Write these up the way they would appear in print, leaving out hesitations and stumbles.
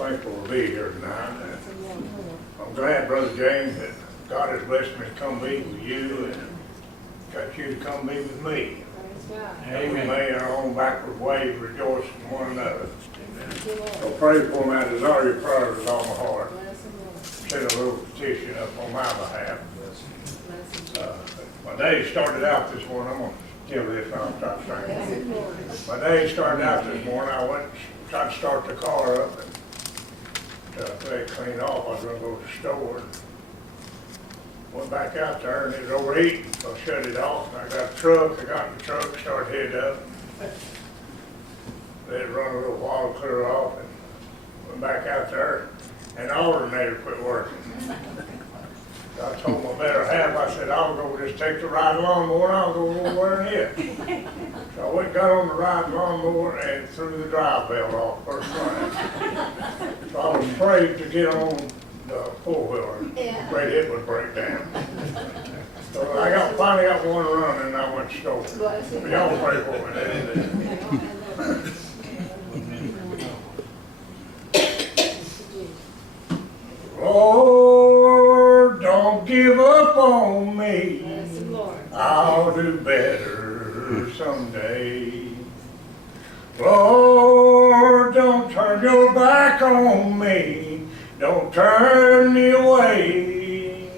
thankful to be here tonight. I'm glad, Brother James, that God has blessed me to come be with you and got you to come be with me. And we may in our own backward ways rejoice in one another. So pray for me. I desire your prayers with all my heart. Send a little petition up on my behalf. My day started out this morning. I'm going to give this and I'll stop saying. My day started out this morning. I went and tried to start the car up and let it clean off. I was going to go to the store. And went back out there and it was overheating, so I shut it off. And I got a truck. I got in the truck, started heading up. Let it run a little while, clear off, and went back out there. And the alternator quit working. I told my better half, I said, I'll go just take the ride lawnmower and I'll go over there and hit. So I went and got on the ride lawnmower and threw the drive belt off first time. So I was afraid to get on the four-wheeler. Afraid it would break down. So I finally got one running and I went to store. Y'all pray for me. Lord, don't give up on me. I'll do better someday. Lord, don't turn your back on me. Don't turn me away.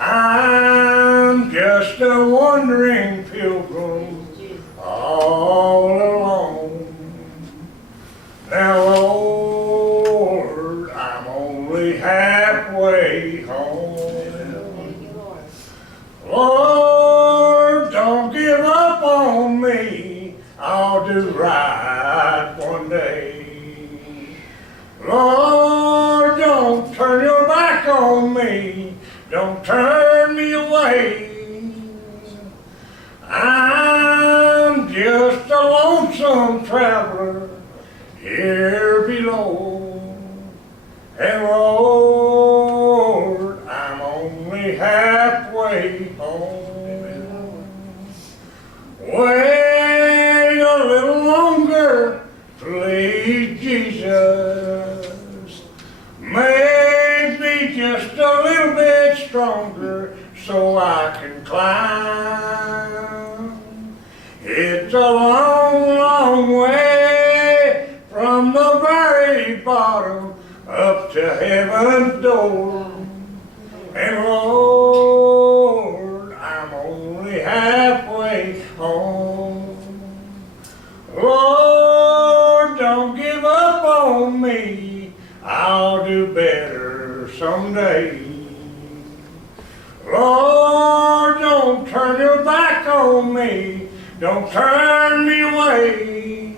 I'm just a wandering pilgrim all alone. Now, Lord, I'm only halfway home. Lord, don't give up on me. I'll do right one day. Lord, don't turn your back on me. Don't turn me away. I'm just a lonesome traveler here below. And Lord, I'm only halfway home. Wait a little longer, please, Jesus. Make me just a little bit stronger so I can climb. It's a long, long way from the very bottom up to heaven's door. And Lord, I'm only halfway home. Lord, don't give up on me. I'll do better someday. Lord, don't turn your back on me. Don't turn me away.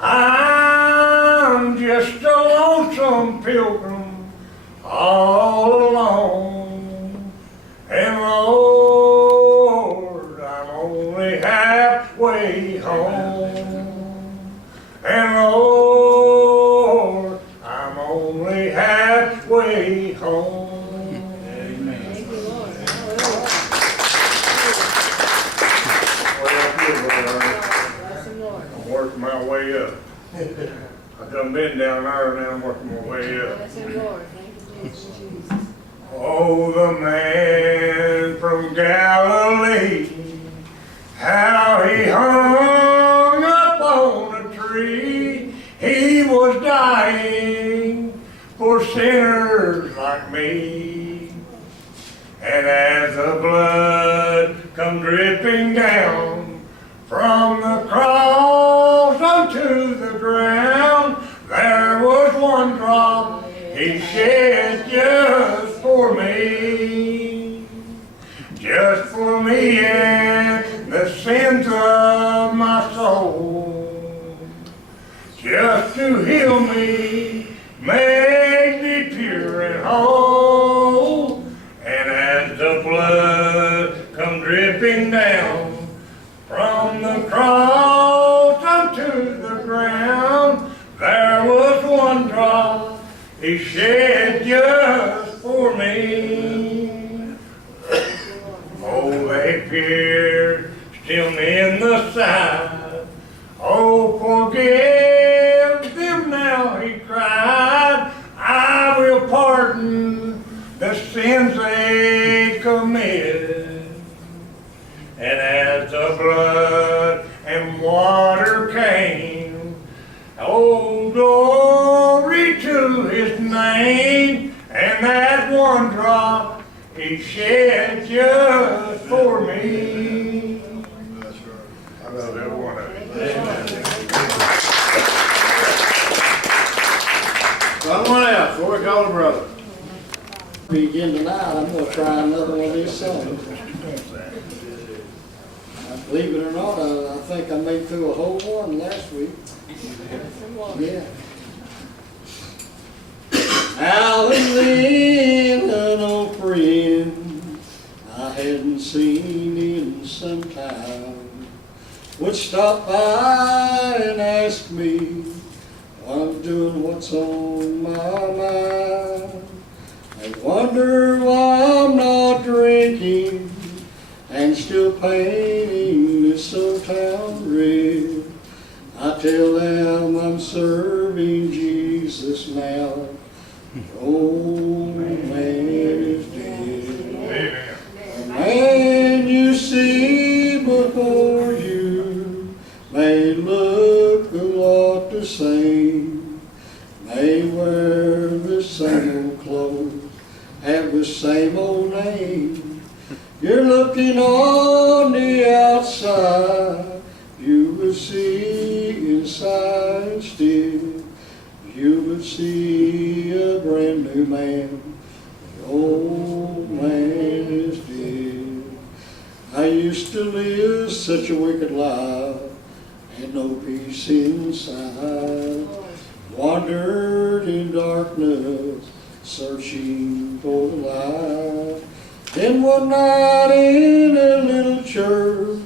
I'm just a lonesome pilgrim all alone. And Lord, I'm only halfway home. And Lord, I'm only halfway home. Amen. Thank you, Lord. I'm working my way up. I've done been down there, now I'm working my way up. Oh, the man from Galilee, how he hung up on a tree. He was dying for sinners like me. And as the blood come dripping down from the cross unto the ground, there was one drop he shed just for me. Just for me and the sins of my soul. Just to heal me, make me pure and whole. And as the blood come dripping down from the cross unto the ground, there was one drop he shed just for me. Oh, they pierced him in the side. Oh, forgive them Oh, glory to his name, and that one drop he shed just for me. That's right. I love every one of you. Someone else, before we call a brother. Begin tonight, I'm gonna try another one of these songs. Believe it or not, I think I made through a whole one last week. Yeah. I was then an old friend I hadn't seen in some time would stop by and ask me what I'm doing, what's on my mind. I wonder why I'm not drinking and still painting this old town red. I tell them I'm serving Jesus now. The old man is dead. The man you see before you may look a lot the same, may wear the same old clothes, have the same old name. You're looking on the outside, you will see inside instead. You will see a brand new man. The old man is dead. I used to live such a wicked life, had no peace inside. Wandered in darkness, searching for the light. Then one night in a little church,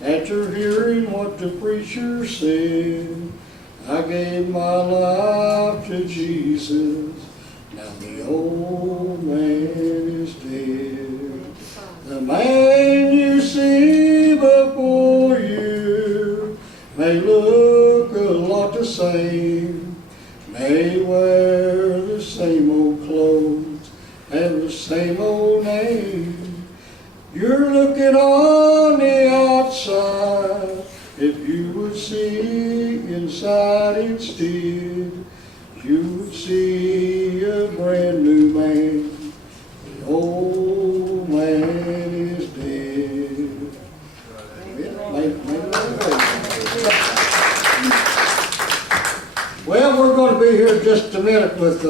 after hearing what the preacher said, I gave my life to Jesus. Now the old man is dead. The man you see before you may look a lot the same, may wear the same old clothes, have the same old name. You're looking on the outside, if you would see inside instead, you would see a brand new man. The old man is dead. Well, we're going to be here just a minute with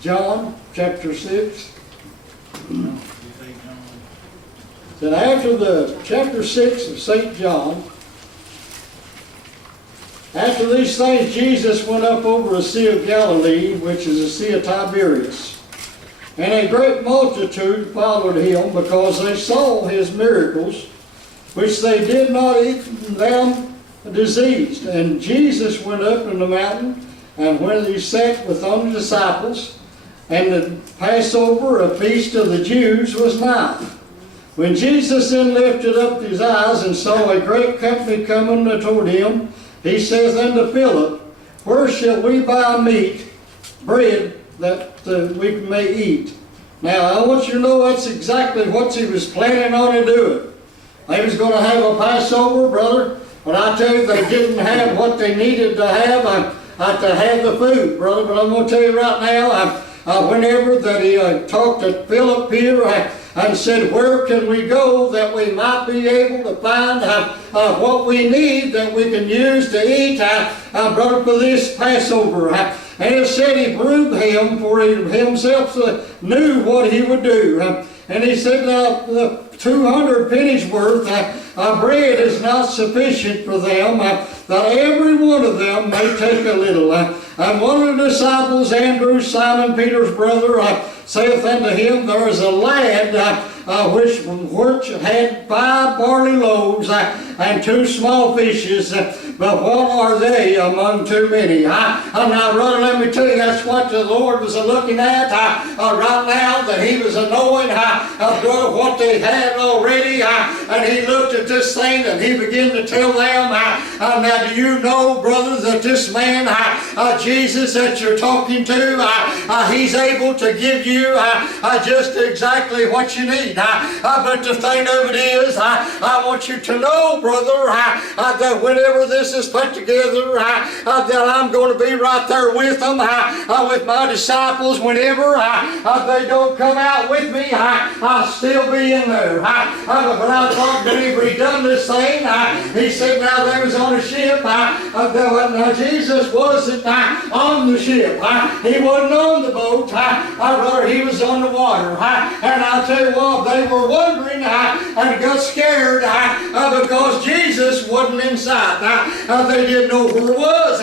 John chapter 6. Then after the chapter 6 of St. John, after these things Jesus went up over the Sea of Galilee, which is the Sea of Tiberias. And a great multitude followed him, because they saw his miracles, which they did not eat them diseased. And Jesus went up in the mountain, and when he sat with the disciples, and the Passover, a feast of the Jews, was nigh. When Jesus then lifted up his eyes and saw a great company coming toward him, he says unto Philip, Where shall we buy bread that we may eat? Now, I want you to know that's exactly what he was planning on to do. They was going to have a Passover, brother, but I tell you, they didn't have what they needed to have to have the food, brother. But I'm going to tell you right now, whenever that he talked to Philip here, and said, where can we go that we might be able to find what we need that we can use to eat, brother, for this Passover. And it said he proved him, for he himself knew what he would do. And he said, the 200 pennies worth bread is not sufficient for them, that every one of them may take a little. And one of the disciples, Andrew, Simon Peter's brother, saith unto him, There is a lad which had 5 barley loaves and 2 small fishes, but what are they among too many? Now, brother, let me tell you, that's what the Lord was looking at right now, that he was knowing brother, what they had already, and he looked at this thing and he began to tell them, now do you know, brother, that this man, Jesus that you're talking to, he's able to give you just exactly what you need. But the thing of it is, I want you to know, brother, that whenever this Jesus has put together, that I'm going to be right there with them, with my disciples. Whenever they don't come out with me, I'll still be in there. But I thought whenever he done this thing, he said now they was on a ship. Now Jesus wasn't on the ship. He wasn't on the boat. Brother, he was on the water. And I'll tell you what, they were wondering and got scared because Jesus wasn't inside. They didn't know where he was.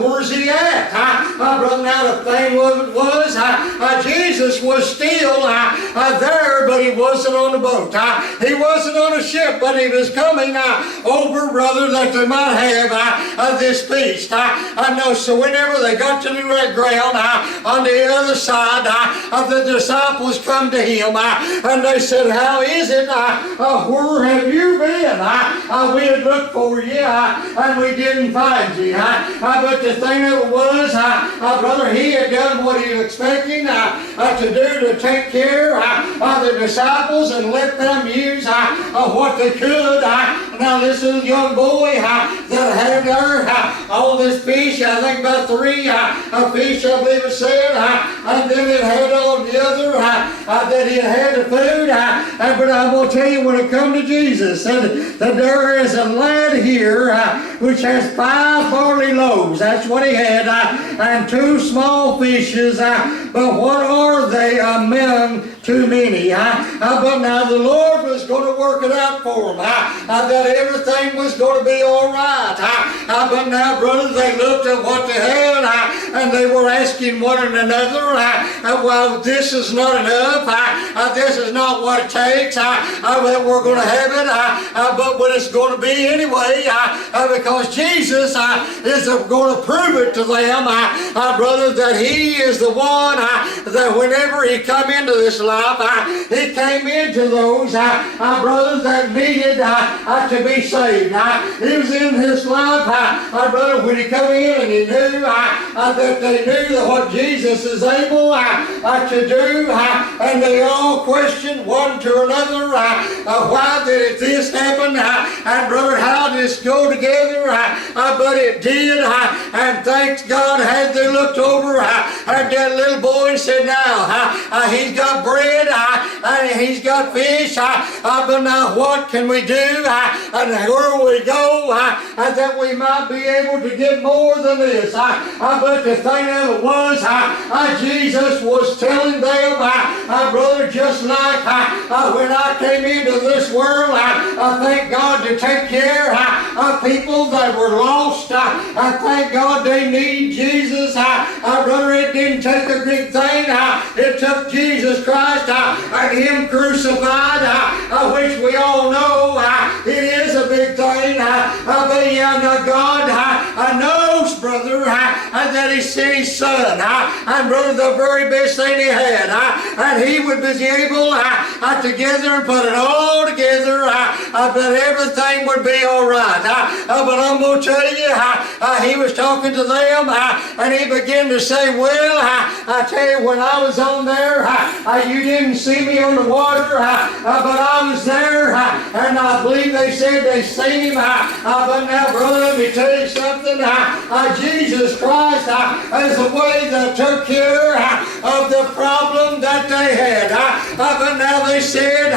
Where's he at? Brother, now the thing was Jesus was still there, but he wasn't on the boat. He wasn't on a ship, but he was coming over, brother, that they might have this feast. I know, so whenever they got to the red ground on the other side, the disciples come to him and they said, how is it? Where have you been? We had looked for you and we didn't find you. But the thing of it was, brother, he had done what he was expecting to do, to take care of the disciples and let them use what they could. Now this little young boy that had there all this fish, I think about 3 fish, I believe it said, and then it had all the other that it had the food. But I'm going to tell you, when it comes to Jesus, that there is a lad here which has 5 barley loaves. That's what he had, and 2 small fishes. But what are they among too many? But now the Lord was going to work it out for them. That everything was going to be all right. But now, brother, they looked at what they had and they were asking one another, well, this is not enough. This is not what it takes. That we're going to have it. But what it's going to be anyway, because Jesus is going to prove it to them, brother, that he is the one that whenever he come into this life, he came into those, brothers, that needed to be saved. He was in his life, brother, when he come in and he knew that they knew that what Jesus is able to do, and they all questioned one to another, why did this happen, and brother, how did this go together? But it did, and thanks God, had they looked over at that little boy and said, now, he's got bread, and he's got fish, but now what can we do, and where will we go, that we might be able to get more than this? But the thing of it was, Jesus was telling them, brother, just like when I came into this world, thank God to take care of people that were lost. Thank God they need Jesus. Brother, it didn't take a big thing. It took Jesus Christ and Him crucified, which we all know it is a big thing. But yeah, now God knows, brother, that He sent His Son. And brother, the very best thing He had. And He would be able together and put it all together, that everything would be all right. But I'm going to tell you, He was talking to them, and He began to say, well, I tell you, when I was on there, you didn't see me on the water, but I was there, and I believe they said they seen Him. But now, brother, let me tell you something. Jesus Christ is the way that took care of the problem that they had. But now they said,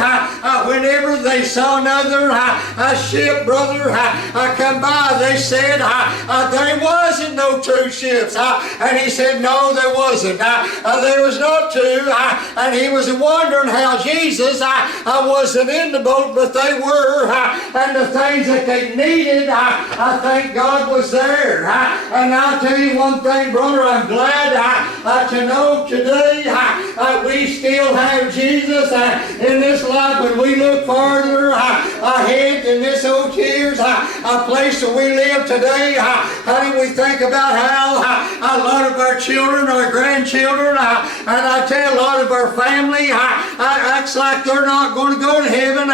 whenever they saw another ship, brother, come by, they said, there wasn't no 2 ships. And he said, no, there wasn't. There was not 2. And he was wondering how Jesus wasn't in the boat, but they were. And the things that they needed, I thank God was there. And I'll tell you one thing, brother, I'm glad to know today we still have Jesus in this life. When we look farther ahead than this old here's a place that we live today, honey, we think about how a lot of our children, our grandchildren, and I tell you, a lot of our family acts like they're not going to go to heaven.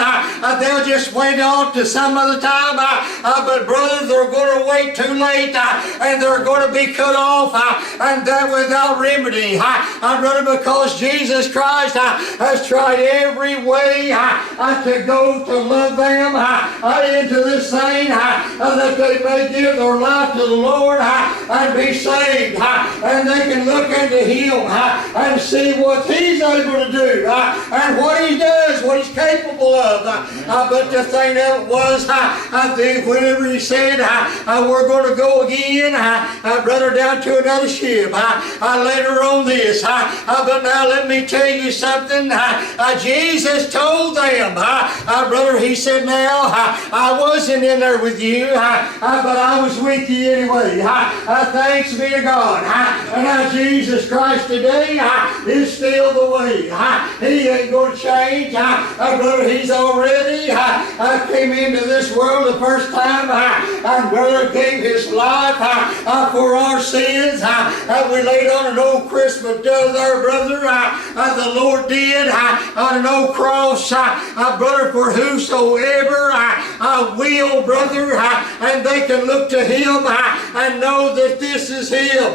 They'll just wait off to some other time. But brother, they're going to wait too late, and they're going to be cut off, and that without remedy. Brother, because Jesus Christ has tried every way to go to love them into this thing that they may give their life to the Lord and be saved, and they can look into Him and see what He's able to do and what He does, what He's capable of. But the thing that it was, whenever He said, we're going to go again, brother, down to another ship. Later on this, but now let me tell you something. Jesus told them, brother, He said, now, I wasn't in there with you, but I was with you anyway. Thanks be to God. And Jesus Christ today is still the way. He ain't going to change. Brother, He's already came into this world the first time, and brother gave His life for our sins. We laid on an old Christmas dove there, brother. The Lord did on an old cross, brother, for whosoever will, brother, and they can look to Him and know that this is Him.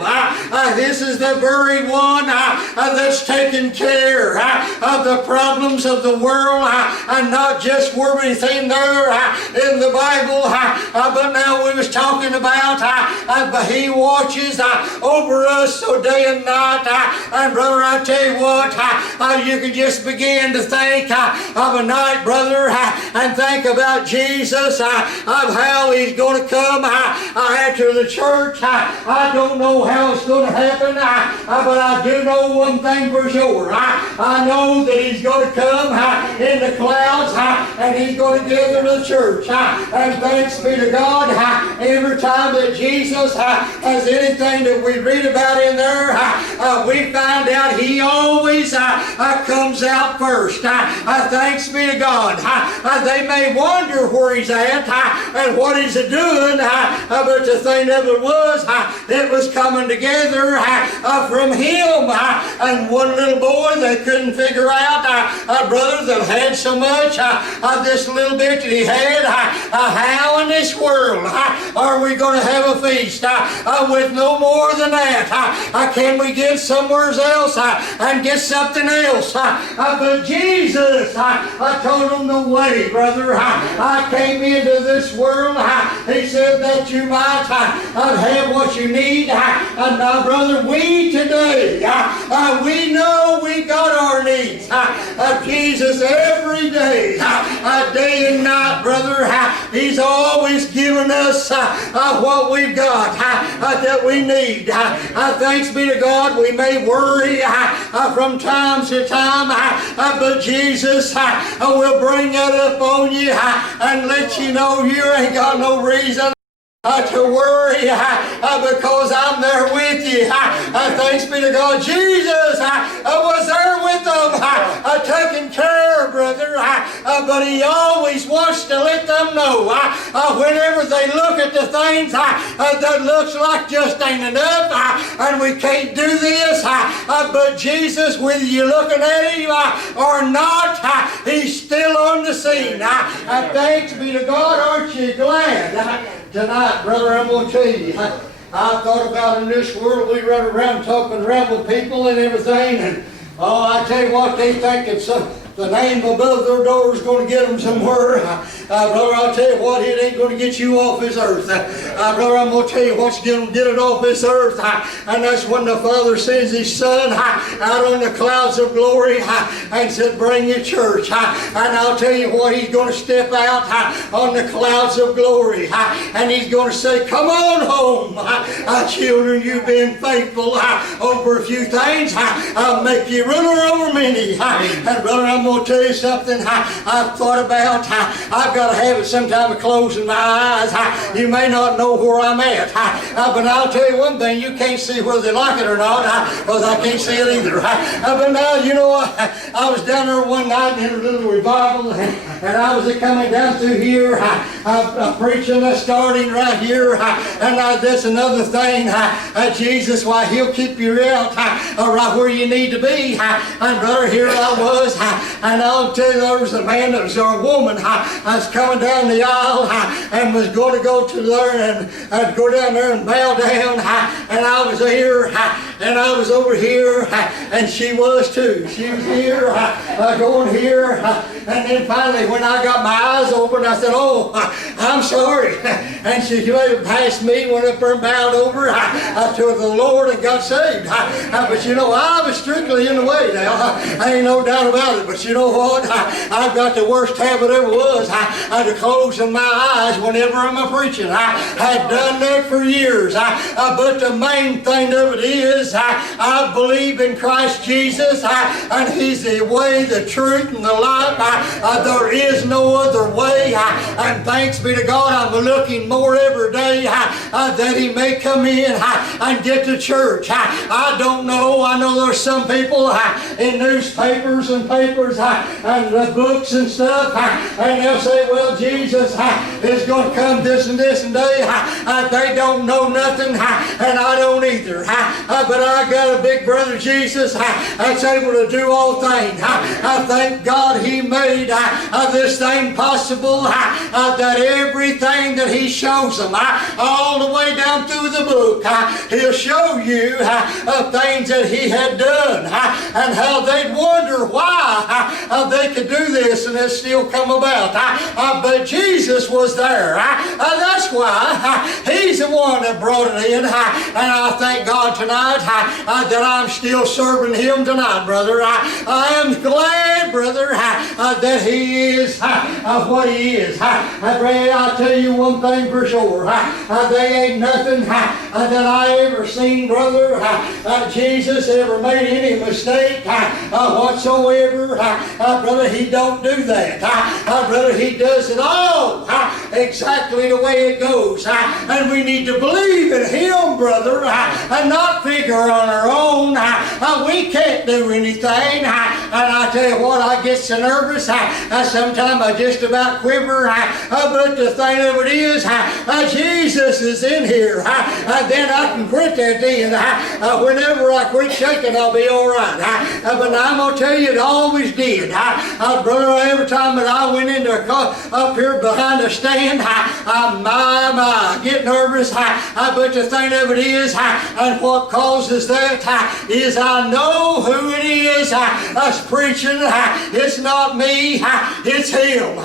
This is the very one that's taking care of the problems of the world, and not just everything there in the Bible, but now we was talking about but He watches over us so day and night. And brother, I tell you what, you can just begin to think of a night, brother, and think about Jesus, of how He's going to come after the church. I don't know how it's going to happen, but I do know one thing for sure. I know that He's going to come in the clouds, and He's going to gather the church. And thanks be to God, every time that Jesus has anything that we read about in there, we find out He always comes out first. Thanks be to God. They may wonder where He's at and what He's doing, but the thing of it was coming together from Him. And one little boy they couldn't figure out, brother, that had so much of this little bit that he had, how in this world are we going to have a feast with no more than that? Can we get somewhere else and get something else? But Jesus, I told him the way, brother. I came into this world. He said that you might have what you need. And now, brother, we today, we know we got our needs. Jesus every day, day and night, brother, He's always given us what we've got that we need. Thanks be to God, we may worry from time to time, but Jesus will bring it up on you and let you know you ain't got no reason to worry because I'm there with you. Thanks be to God. Jesus was there with them, taking care, brother, but He always wants to let them know whenever they look at the things that looks like just ain't enough and we can't do this, but Jesus, whether you're looking at Him or not, He's still on the scene. Thanks be to God. Aren't you glad? Tonight, brother, I'm going to tell you, I've thought about in this world, we run around talking around with people and everything, and I tell you what, they think it's the name above their door is going to get them somewhere. Brother, I'll tell you what, it ain't going to get you off this earth. Brother, I'm going to tell you what's going to get it off this earth, and that's when the Father sends His Son out on the clouds of glory and said, bring your church. And I'll tell you what, He's going to step out on the clouds of glory, and He's going to say, come on home, children, you've been faithful over a few things. I'll make you ruler over many. And brother, I'm going to tell you something I've thought about. I've got a habit sometime of closing my eyes. You may not know where I'm at, but I'll tell you one thing, you can't see whether they like it or not, because I can't see it either. But now, you know, I was down there one night in a little revival, and I was coming down through here, preaching, starting right here, and that's another thing, Jesus, why, He'll keep you out right where you need to be. And brother, here I was, and I'll tell you, there was a man that was or a woman, I was coming down the aisle and was going to go to there and I'd go down there and bow down, and I was here, and I was over here, and she was too. She was here, going here, and then finally when I got my eyes open, I said, oh, I'm sorry. And she passed me, went up there and bowed over to the Lord and got saved. But you know, I was strictly in the way now. I ain't no doubt about it. But you know what? I've got the worst habit ever was. To closing my eyes whenever I'm preaching. I've done that for years. But the main thing of it is, I believe in Christ Jesus, and He's the way, the truth, and the life. There is no other way. And thanks be to God, I'm looking more every day that He may come in and get to church. I don't know. I know there's some people in newspapers and papers and the books and stuff, and they'll say, well, Jesus is going to come this and this and day. They don't know nothing, and I don't either. But I got a big brother Jesus that's able to do all things. I thank God He made this thing possible, that everything that He shows them, all the way down through the book, He'll show you things that He had done, and how they'd wonder why they could do this and it still come about. But Jesus was there. That's why He's the one that brought it in. And I thank God tonight that I'm still serving Him tonight, brother. I am glad, brother, that He is what He is. I'll tell you one thing for sure. They ain't nothing that I ever seen, brother. Jesus ever made any mistake whatsoever. Brother, He don't do that. Brother, He does it all exactly the way it goes. And we need to believe in Him, brother, and not figure on our own. We can't do anything. And I tell you what, I get so nervous. Sometimes I just about quiver. But the thing of it is, Jesus is in here. Then I can quit that then. Whenever I quit shaking, I'll be all right. But I'm going to tell you, it always did. Brother, every time that I went into up here behind the stand, I get nervous. But the thing of it is, and what causes that is I know who it is that's preaching. It's not me, it's Him.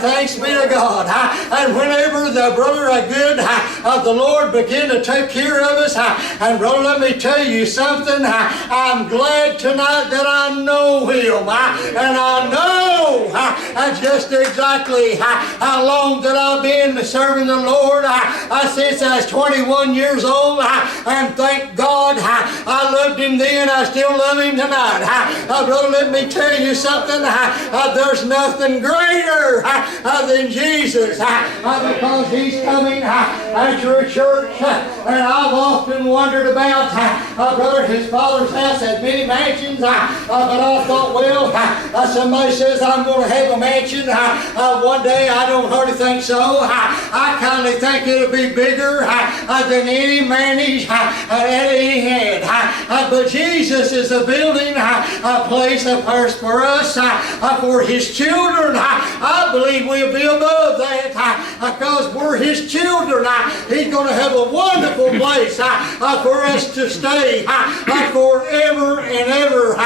Thanks be to God. And whenever the brother good, the Lord begin to take care of us, and brother, let me tell you something. I'm glad tonight that I know Him, and I know just exactly how long that I've been serving the Lord. Since I was 21 years old, and thank God I loved Him then, I still love Him tonight. Brother, let me tell you something. There's nothing greater than Jesus, because He's coming at your church. And I've often wondered about, brother, His Father's house had many mansions, but I thought, well, somebody says I'm going to have a mansion one day. I don't hardly think so. I kind of think it'll be bigger than any man he's any had. But Jesus is a building, a place for us, for His children. I believe we'll be above that because we're His children. He's going to have a wonderful place for us to stay forever and ever.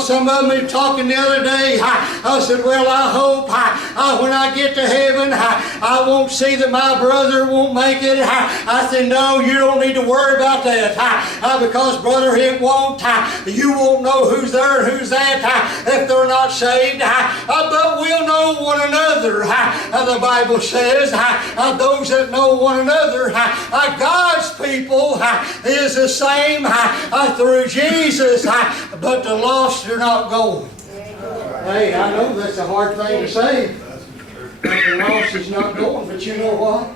Some of them talking the other day. I said, well, I hope when I get to heaven, I won't see that my brother won't make it. I said, no, you don't need to worry about that because, brother, it won't. You won't know who's there and who's that if they're not saved. But we'll know one another. The Bible says those that know one another, God's people is the same through Jesus, but the lost are not going. Hey, I know that's a hard thing to say. The lost is not going, but you know what?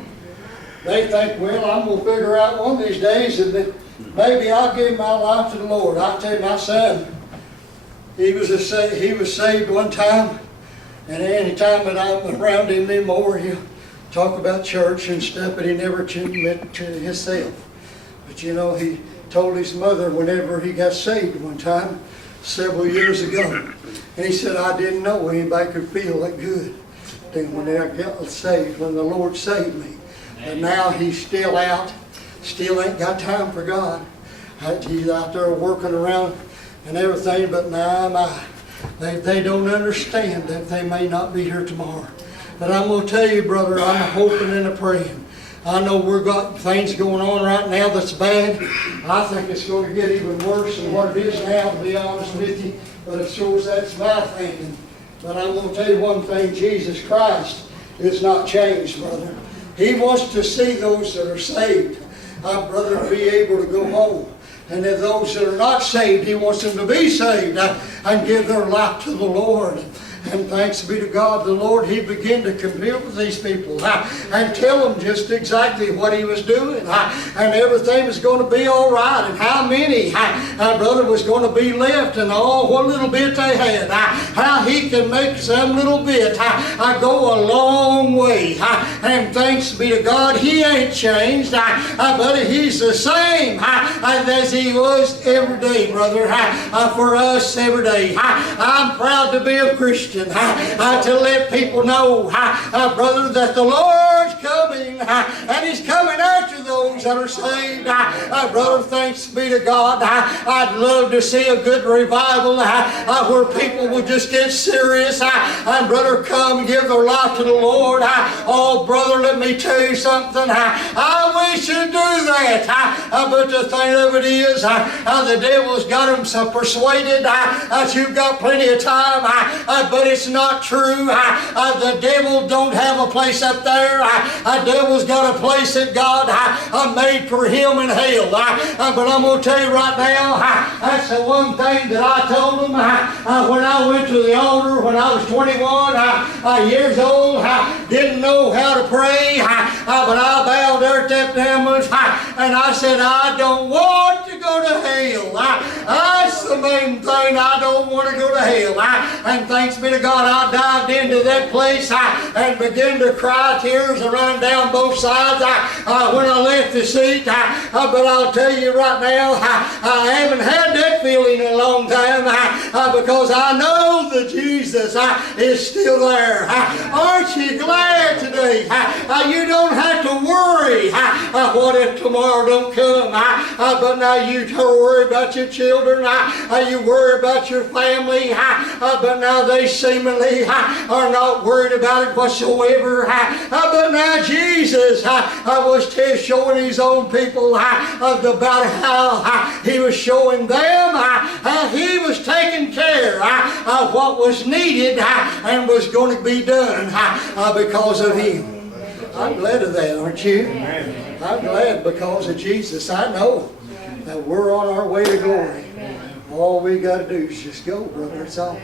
They think, well, I'm going to figure out one of these days that maybe I'll give my life to the Lord. I'll tell you, my son, he was saved one time, and any time that I'm around him anymore, he'll talk about church and stuff, but he never meant to himself. But you know, he told his mother whenever he got saved one time, several years ago, and he said, I didn't know anybody could feel that good. Then when I got saved, when the Lord saved me. And now he's still out, still ain't got time for God. He's out there working around and everything, but my. They don't understand that they may not be here tomorrow. But I'm going to tell you, brother, I'm hoping and praying. I know we've got things going on right now that's bad. I think it's going to get even worse than what it is now, to be honest with you. But of course, that's my thinking. But I'm going to tell you one thing, Jesus Christ is not changed, brother. He wants to see those that are saved, brother, to be able to go home. And then those that are not saved, He wants them to be saved and give their life to the Lord. And thanks be to God, the Lord, He began to commune with these people and tell them just exactly what He was doing. And everything was going to be all right. And how many, brother, was going to be left and all what little bit they had. How He can make some little bit go a long way. And thanks be to God, He ain't changed. But He's the same as He was every day, brother, for us every day. I'm proud to be a Christian. To let people know, brother, that the Lord's coming, and He's coming after those that are saved. Brother, thanks be to God. I'd love to see a good revival where people will just get serious and, brother, come and give their life to the Lord. Oh, brother, let me tell you something. I wish you'd do that. But the thing of it is, the devil's got them so persuaded that you've got plenty of time. But it's not true. The devil don't have a place up there. The devil's got a place that God made for him in hell. But I'm going to tell you right now, that's the one thing that I told him when I went to the altar when I was 21 years old. Didn't know how to pray, but I bowed there at that damage and I said, I don't want to go to hell. That's the main thing. I don't want to go to hell. And thanks be to God, I dived into that place and began to cry. Tears are running down both sides when I left the seat. But I'll tell you right now, I haven't had that feeling in a long time because I know that Jesus is still there. Aren't you glad today? You don't have to worry what if tomorrow don't come. But now you worry about your children. You worry about your family. But now they seemingly are not worried about it whatsoever. But now Jesus was showing His own people about how He was showing them how He was taking care of what was needed and was going to be done because of Him. I'm glad of that, aren't you? I'm glad because of Jesus. I know that we're on our way to glory. All we got to do is just go, brother. That's all.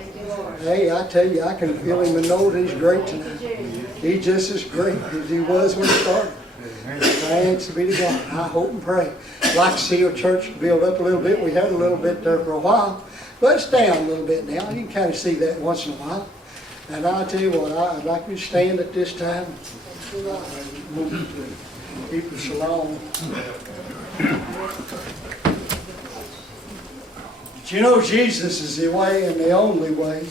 Hey, I tell you, I can feel Him and know that He's great tonight. He's just as great as He was when He started. Thanks be to God. I hope and pray. I'd like to see our church build up a little bit. We had a little bit there for a while. But it's down a little bit now. You can kind of see that once in a while. And I'll tell you what, I'd like to stand at this time. Keep us along. But you know, Jesus is the way and the only way.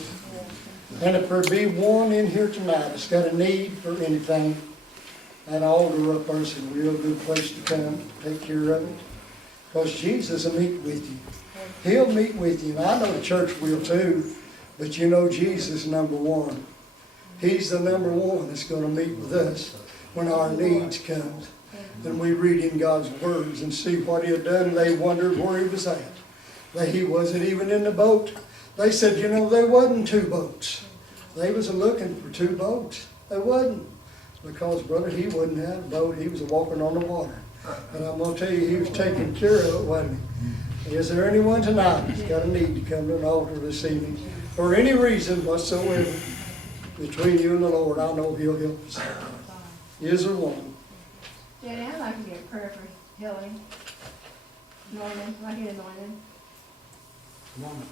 And if there be one in here tonight that's got a need for anything, that altar up there is a real good place to come, take care of it. Because Jesus will meet with you. He'll meet with you. And I know the church will too. But you know, Jesus is number one. He's the number one that's going to meet with us when our needs come. And we read in God's words and see what He had done. They wondered where He was at. That He wasn't even in the boat. They said, you know, there wasn't two boats. They was looking for two boats. There wasn't. Because, brother, He wouldn't have a boat. He was walking on the water. And I'm going to tell you, He was taking care of it, wasn't He? Is there anyone tonight that's got a need to come to an altar this evening? For any reason whatsoever, between you and the Lord, I know He'll help us. Is there one? Jenny, I'd like to get a prayer for healing. Norman, I get anointed. Come on.